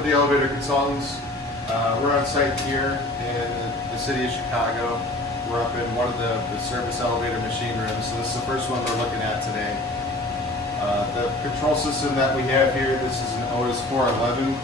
with the elevator consultants. We're on site here in the city of Chicago. We're up in one of the service elevator machine rooms. So this is the first one we're looking at today. The control system that we have here, this is an Otis 411.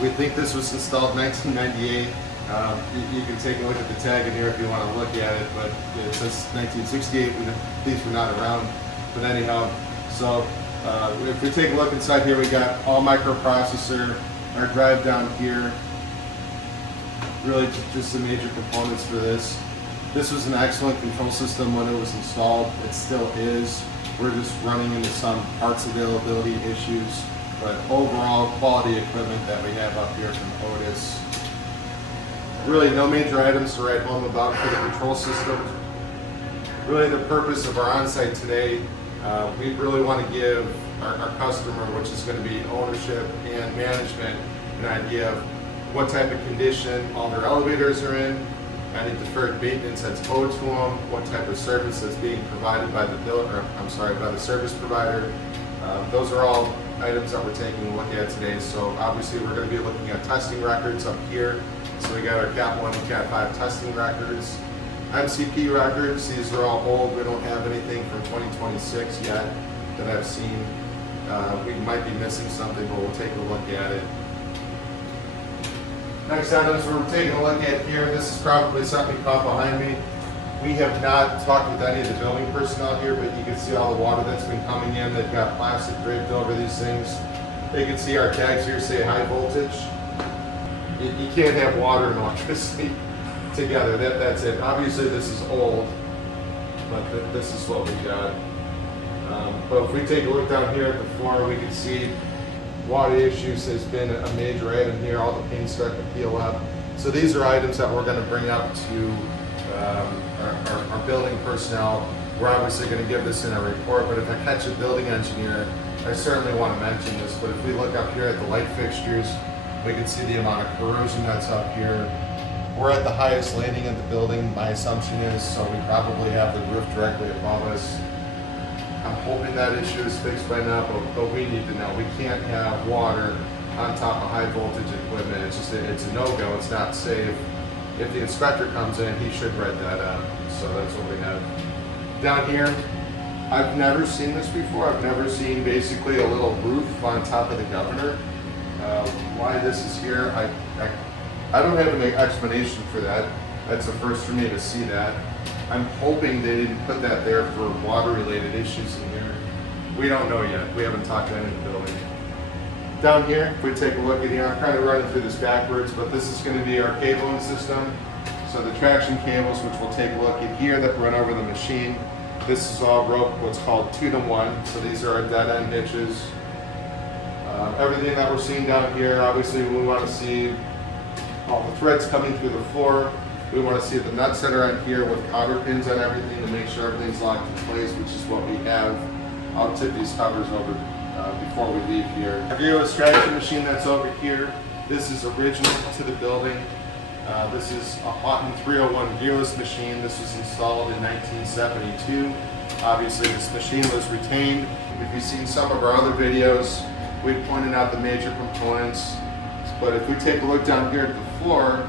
We think this was installed 1998. You can take a look at the tag in here if you want to look at it, but it says 1968. These were not around, but anyhow. So if we take a look inside here, we got all microprocessor, our drive down here. Really just the major components for this. This was an excellent control system when it was installed. It still is. We're just running into some parts availability issues, but overall quality equipment that we have up here from Otis. Really no major items to write home about for the control system. Really the purpose of our on-site today, we really want to give our customer, which is going to be ownership and management, an idea of what type of condition all their elevators are in, any deferred maintenance that's owed to them, what type of service is being provided by the by the service provider. Those are all items that we're taking a look at today. So obviously we're going to be looking at testing records up here. So we got our Cat 1 and Cat 5 testing records. MCP records, these are all old. We don't have anything from 2026 yet that I've seen. We might be missing something, but we'll take a look at it. Next items we're taking a look at here, this is probably something caught behind me. We have not talked with any of the building personnel here, but you can see all the water that's been coming in. They've got plastic draped over these things. They can see our tags here say high voltage. You can't have water and electricity together, that's it. Obviously this is old, but this is what we got. But if we take a look down here at the floor, we can see water issues has been a major item here. All the paint's starting to peel up. So these are items that we're going to bring up to our building personnel. We're obviously going to give this in a report, but if I catch a building engineer, I certainly want to mention this. But if we look up here at the light fixtures, we can see the amount of corrosion that's up here. We're at the highest landing in the building, my assumption is, so we probably have the roof directly above us. I'm hoping that issue is fixed by now, but we need to know. We can't have water on top of high voltage equipment. It's a no-go, it's not safe. If the inspector comes in, he should write that out. So that's what we have. Down here, I've never seen this before. I've never seen basically a little roof on top of the governor. Why this is here, I don't have an explanation for that. That's a first for me to see that. I'm hoping they didn't put that there for water-related issues in here. We don't know yet. We haven't talked to any of the building. Down here, if we take a look at here, I'm kind of running through this backwards, but this is going to be our cabling system. So the traction cables, which we'll take a look at here, that run over the machine. This is all rope, what's called 2-to-1. So these are our dead-end hitches. Everything that we're seeing down here, obviously we want to see all the threads coming through the floor. We want to see the nuts that are on here with cotter pins on everything to make sure everything's locked in place, which is what we have. I'll tip these covers over before we leave here. Our Gearless traction machine that's over here, this is original to the building. This is a Houghton 301 Gearless machine. This was installed in 1972. Obviously this machine was retained. If you've seen some of our other videos, we pointed out the major components. But if we take a look down here at the floor,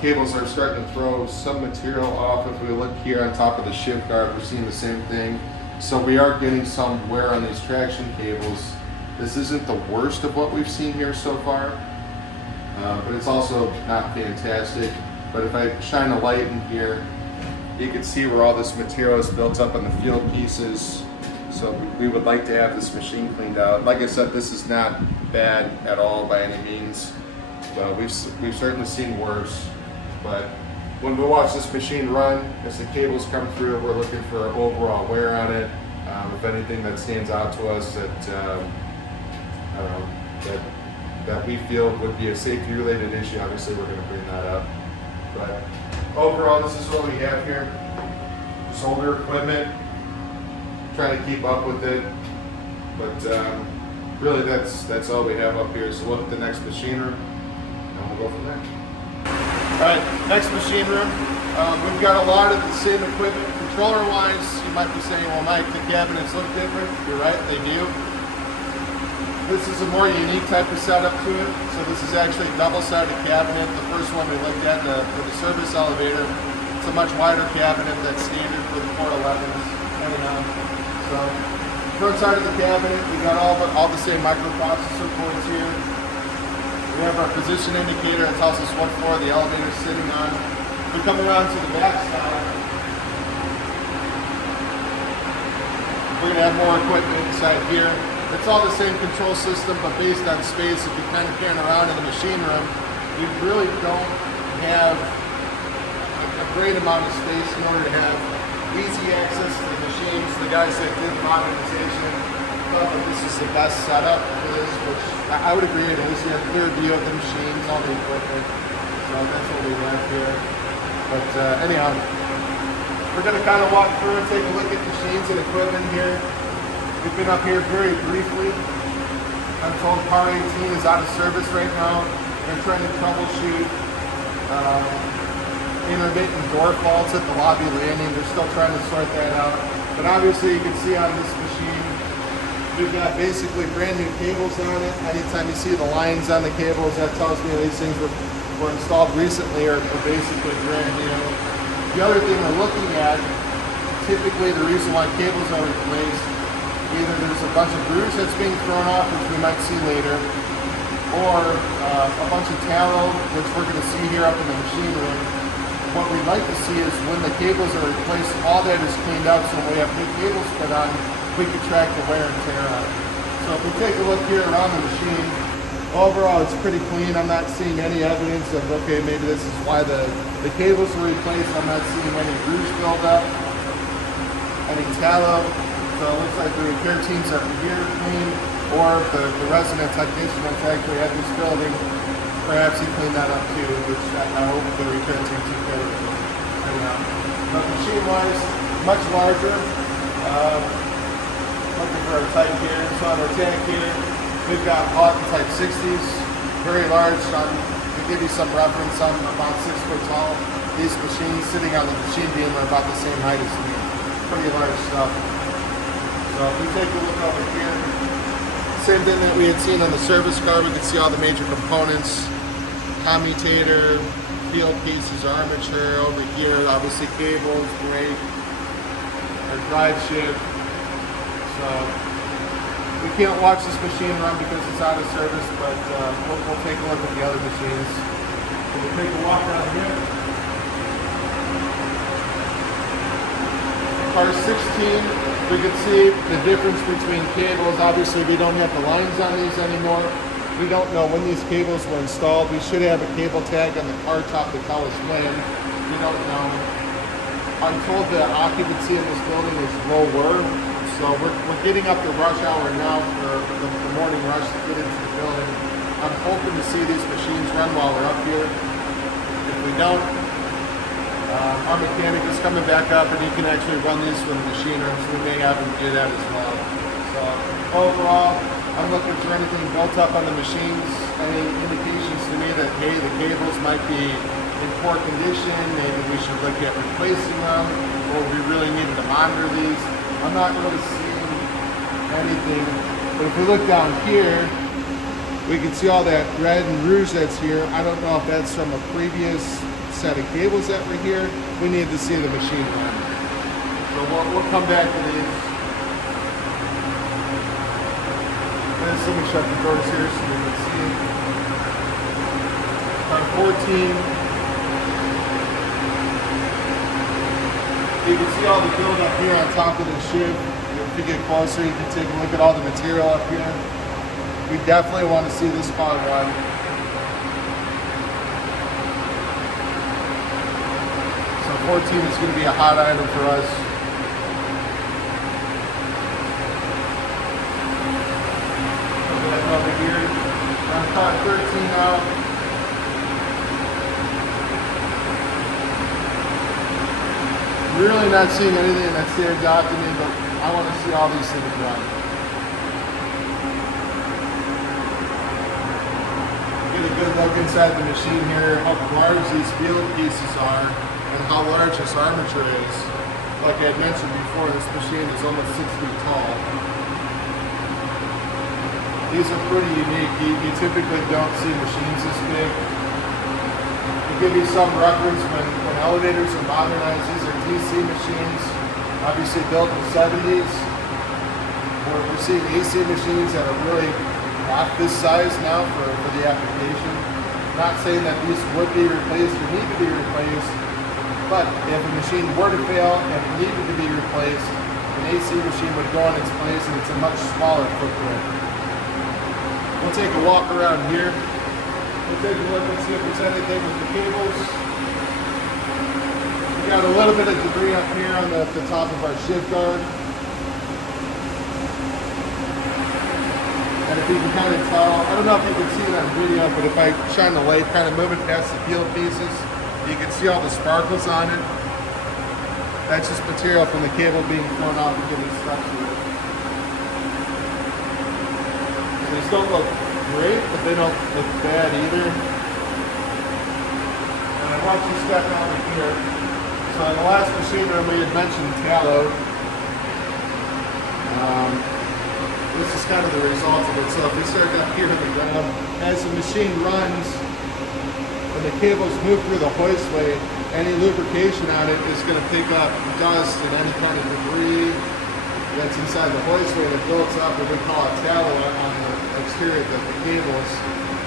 cables are starting to throw some material off. If we look here on top of the shift guard, we're seeing the same thing. So we are getting some wear on these traction cables. This isn't the worst of what we've seen here so far, but it's also not fantastic. But if I shine a light in here, you can see where all this material is built up on the field pieces. So we would like to have this machine cleaned out. Like I said, this is not bad at all by any means. We've certainly seen worse, but when we watch this machine run, as the cables come through, we're looking for overall wear on it. If anything that stands out to us that we feel would be a safety-related issue, obviously we're going to bring that up. But overall, this is what we have here. Just older equipment, trying to keep up with it, but really that's all we have up here. So we'll hit the next machine room, and we'll go from there. All right, next machine room. We've got a lot of the same equipment. Controller-wise, you might be saying, well, Mike, the cabinets look different. You're right, they do. This is a more unique type of setup to it. So this is actually a double-sided cabinet. The first one we looked at for the service elevator. It's a much wider cabinet that's standard for the 411s. So front side of the cabinet, we got all the same microprocessor ports here. We have our position indicator that tells us what floor the elevator is sitting on. We come around to the back side. We're going to have more equipment inside here. It's all the same control system, but based on space. If you kind of pan around in the machine room, you really don't have a great amount of space in order to have easy access to the machines. The guys that did modernization thought that this is the best setup for this, which I would agree it is. You have a clear view of the machines, all the equipment. So that's what we have here. But anyhow, we're going to kind of walk through and take a look at machines and equipment here. We've been up here very briefly. I'm told Car 18 is out of service right now. They're trying to troubleshoot intermittent door faults at the lobby landing. They're still trying to sort that out. But obviously you can see on this machine, we've got basically brand new cables on it. Anytime you see the lines on the cables, that tells me these things were installed recently or basically brand new. The other thing we're looking at, typically the reason why cables are replaced, either there's a bunch of grooves that's being thrown off, which we might see later, or a bunch of tallow, which we're going to see here up in the machine room. What we'd like to see is when the cables are replaced, all that is cleaned out, so when we have new cables put on, we can track the wear and tear on it. So if we take a look here around the machine, overall it's pretty clean. I'm not seeing any evidence of, okay, maybe this is why the cables were replaced. I'm not seeing any grooves buildup, any tallow. So it looks like the repair teams are here clean, or the resident technician that's actually at this building, perhaps he cleaned that up too, which I hope the repair team took care of. But machine-wise, much larger. Looking for a type here. So on our tank here, we've got Houghton Type 60s, very large. To give you some reference, I'm about 6 foot tall. These machines sitting on the machine beam are about the same height as me. Pretty large stuff. So if we take a look over here, same thing that we had seen on the service car, we can see all the major components, commutator, field pieces, armature. Over here, obviously cables, brake, our drive shift. So we can't watch this machine run because it's out of service, but we'll take a look at the other machines. So we'll take a walk around here. Car 16. We can see the difference between cables. Obviously, we don't have the lines on these anymore. We don't know when these cables were installed. We should have a cable tag on the car top to tell us when. We don't know. I'm told the occupancy in this building is lower, so we're getting up to rush hour now for the morning rush to get into the building. I'm hoping to see these machines run while we're up here. If we don't, our mechanic is coming back up and he can actually run these from the machine room, so we may have him do that as well. So overall, I'm looking for anything built up on the machines, any indications to me that, hey, the cables might be in poor condition, maybe we should look at replacing them, or we really needed to monitor these. I'm not really seeing anything, but if we look down here, we can see all that red and rouge that's here. I don't know if that's from a previous set of cables that were here. We need to see the machine run. So we'll come back to these. Let me shut the doors here so we can see. Car 14. You can see all the build up here on top of the shift. If you get closer, you can take a look at all the material up here. We definitely want to see this car run. So 14 is going to be a hot item for us. Over here, on car 13 now. Really not seeing anything that stands out to me, but I want to see all these things run. Get a good look inside the machine here, how large these field pieces are, and how large this armature is. Like I had mentioned before, this machine is almost 6 feet tall. These are pretty unique. You typically don't see machines this big. To give you some reference, when elevators are modernized, these are DC machines, obviously built in the 70s. We're seeing AC machines that are really half this size now for the application. Not saying that these would be replaced or need to be replaced, but if a machine were to fail and it needed to be replaced, an AC machine would go in its place and it's a much smaller footprint. We'll take a walk around here. We'll take a look and see if there's anything with the cables. We got a little bit of debris up here on the top of our shift guard. And if you can kind of tell, I don't know if you can see it on video, but if I shine the light kind of moving past the field pieces, you can see all the sparkles on it. That's just material from the cable being thrown off and getting stuck to it. These don't look great, but they don't look bad either. And I want you to step over here. So in the last machine room we had mentioned tallow. This is kind of the result of it. So if we start up here at the ground, as the machine runs, when the cables move through the hoistway, any lubrication on it is going to pick up dust and any kind of debris that's inside the hoistway that builds up, what we call a tallow on the exterior of the cables.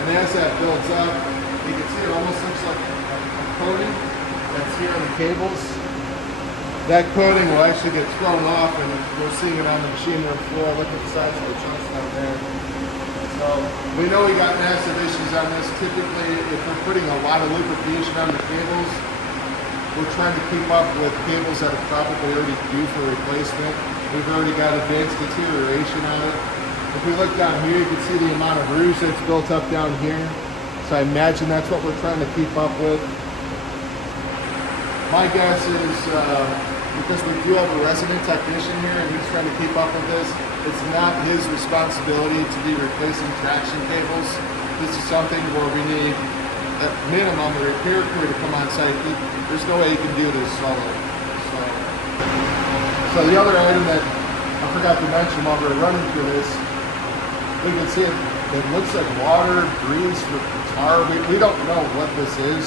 And as that builds up, you can see it almost looks like a coating that's here on the cables. That coating will actually get thrown off, and we're seeing it on the machine room floor. Look at the size of the chunks down there. So we know we got massive issues on this. Typically, if we're putting a lot of lubrication on the cables, we're trying to keep up with cables that are probably already due for replacement. We've already got advanced deterioration on it. If we look down here, you can see the amount of rouge that's built up down here. So I imagine that's what we're trying to keep up with. My guess is, because we do have a resident technician here and he's trying to keep up with this, it's not his responsibility to be replacing traction cables. This is something where we need, at minimum, the repair crew to come on site. There's no way he can do this solo. So the other item that I forgot to mention while we were running through this, we can see it looks like water, grease, tar. We don't know what this is.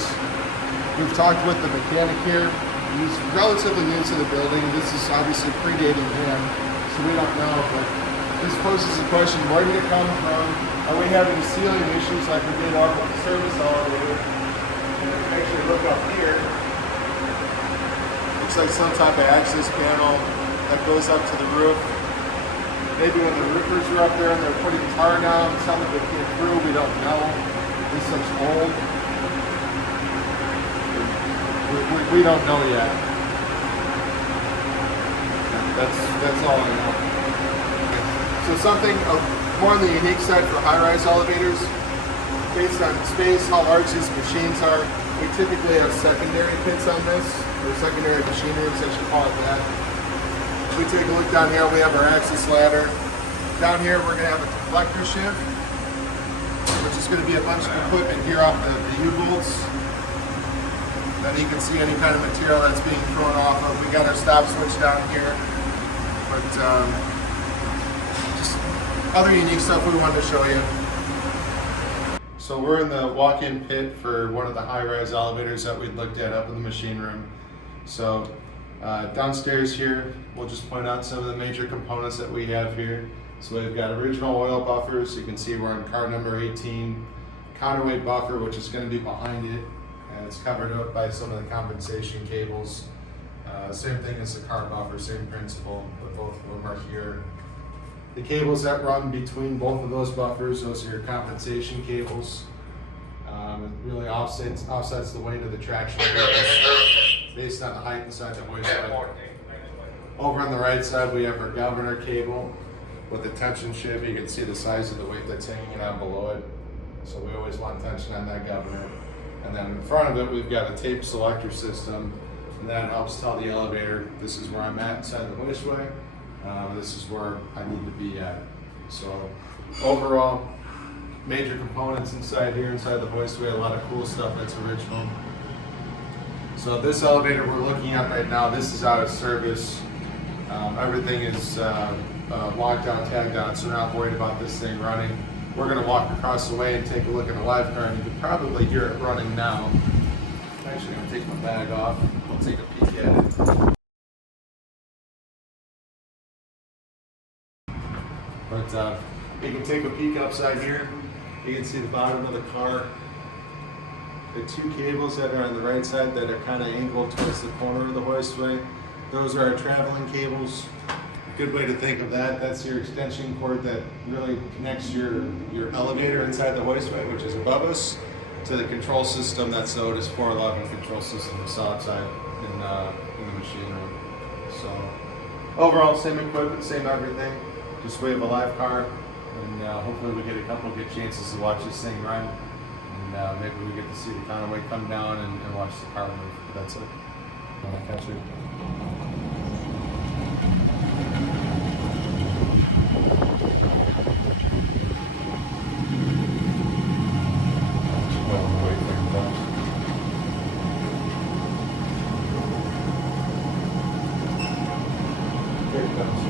We've talked with the mechanic here. He's relatively new to the building. This is obviously predating him, so we don't know. But this poses a question: where did it come from? Are we having sealing issues like we did off of the service elevator? And if you actually look up here, looks like some type of access panel that goes up to the roof. Maybe when the roofers were up there and they're putting tar down, some of it came through. We don't know. This looks old. We don't know yet. That's all I know. So something more on the unique side for high-rise elevators, based on space, how large these machines are, we typically have secondary pits on this, or secondary machine rooms, I should call it that. If we take a look down here, we have our access ladder. Down here, we're going to have a deflector shift, which is going to be a bunch of equipment here off the U-bolts. That you can see any kind of material that's being thrown off of. We got our stop switch down here, but just other unique stuff we wanted to show you. So we're in the walk-in pit for one of the high-rise elevators that we looked at up in the machine room. So downstairs here, we'll just point out some of the major components that we have here. So we've got original oil buffers. You can see we're on car number 18. Counterweight buffer, which is going to be behind it. And it's covered up by some of the compensation cables. Same thing as the car buffer, same principle, but both of them are here. The cables that run between both of those buffers, those are your compensation cables. It really offsets the weight of the traction cables based on the height inside the hoistway. Over on the right side, we have our governor cable with the tension shift. You can see the size of the weight that's hanging on below it. So we always want tension on that governor. And then in front of it, we've got a tape selector system, and that helps tell the elevator, this is where I'm at inside the hoistway. This is where I need to be at. So overall, major components inside here, inside the hoistway, a lot of cool stuff that's original. So this elevator we're looking at right now, this is out of service Everything is locked down, tagged on, so we're not worried about this thing running. We're going to walk across the way and take a look at the live car, and you can probably hear it running now. I'm actually going to take my bag off. We'll take a peek at it. But you can take a peek upside here. You can see the bottom of the car. The two cables that are on the right side that are kind of angled towards the corner of the hoistway, those are our traveling cables. A good way to think of that, that's your extension cord that really connects your elevator inside the hoistway, which is above us, to the control system that's the Otis 411 control system we saw outside in the machine room. So overall, same equipment, same everything, just we have a live car, and hopefully we get a couple good chances to watch this thing run. And maybe we get to see the Conway come down and watch the car move. But that's it. Want to catch it? Here it comes.